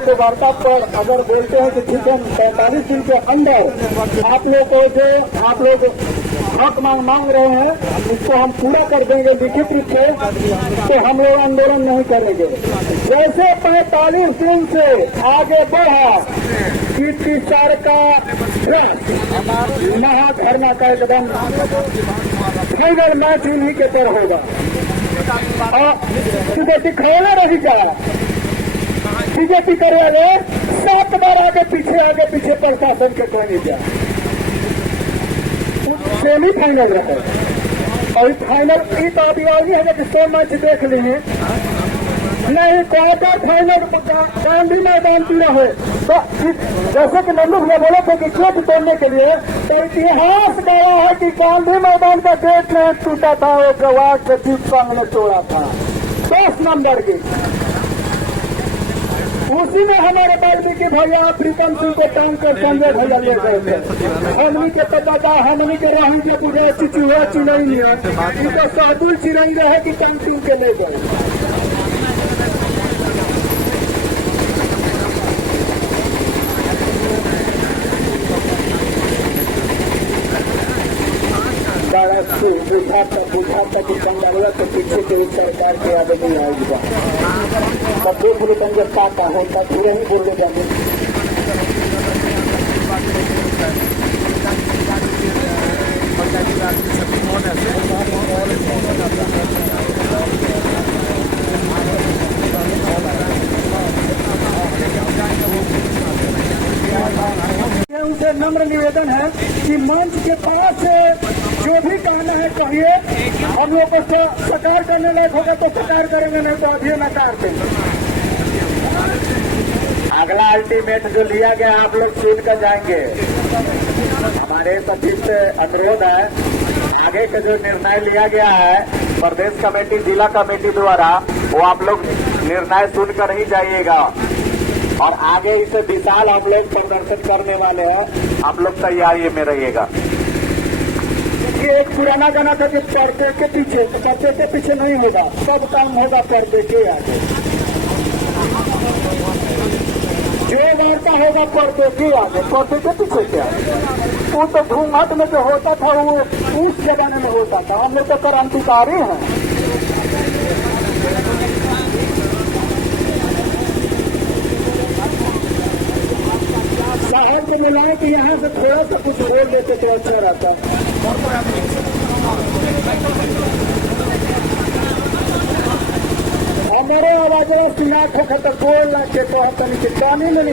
के वार्ता पर अगर बोलते हैं कि ठीक है 45 दिन के अंदर आप लोग हक मांग रहे हैं इसको हम पूरा कर देंगे लिखित रूप से, तो हम लोग आंदोलन नहीं करेंगे। जैसे 45 दिन से आगे बढ़ा कि का महाधरना का एकदम फाइनल मैच उन्हीं के पर होगा और बीजेपी खेलना नहीं चाहा। बीजेपी करवाले 7 बार आगे पीछे प्रशासन के कहने जाए सेमीफाइनल रहे और फाइनल की तो अभी आई है कि 100 मैच देख ली है नहीं, क्वार्टर फाइनल गांधी मैदान पूरा हो। तो जैसे कि नल्लू भैया बोले थे कि गेट तोड़ने के लिए, तो इतिहास गया है कि गांधी मैदान का गेट नहीं टूटा था, एक वार्ड से दीप संघ ने तोड़ा था 10 नंबर की। उसी में हमारे बाल्टी के भैया अफ्रीकन सिंह को टांग कर संजय भैया ले गए थे। हमनी के पता हमनी के रही के पूरे चिचुआ चिड़ई है, इनको सहदुल चिड़ई रहे कि टांग सिंह के ले गए। बुझा कि कंगारुआ के पीछे के सरकार के आगे नहीं आएगा। तब देख लो तंगे का होता पूरे ही बोल जाएंगे। उनसे नम्र निवेदन है कि मंच के पास जो भी कहना है कहिए, हम लोग को सरकार करने लायक होगा तो सरकार करेंगे, नहीं तो अभी नकार देंगे। अगला अल्टीमेट जो लिया गया आप लोग सुन कर जाएंगे। हमारे सभी से अनुरोध है, आगे का जो निर्णय लिया गया है प्रदेश कमेटी जिला कमेटी द्वारा, वो आप लोग निर्णय सुनकर ही जाइएगा और आगे इसे विशाल हम लोग प्रदर्शन करने वाले हैं। आप लोग तैयारी में रहिएगा। ये एक पुराना गाना था कि पर्दे के पीछे नहीं होगा, सब काम होगा पर्दे के आगे। जो वार्ता होगा पर्दे के आगे, पर्दे के पीछे क्या वो तो घूंघट में जो होता था वो उस जमाने में होता था। हम लोग तो क्रांतिकारी हैं। साहब को मिलाए कि यहाँ से थोड़ा सा कुछ बोल देते तो अच्छा रहता। हमारे आवाज सुना था तो बोल रहे थे तो हम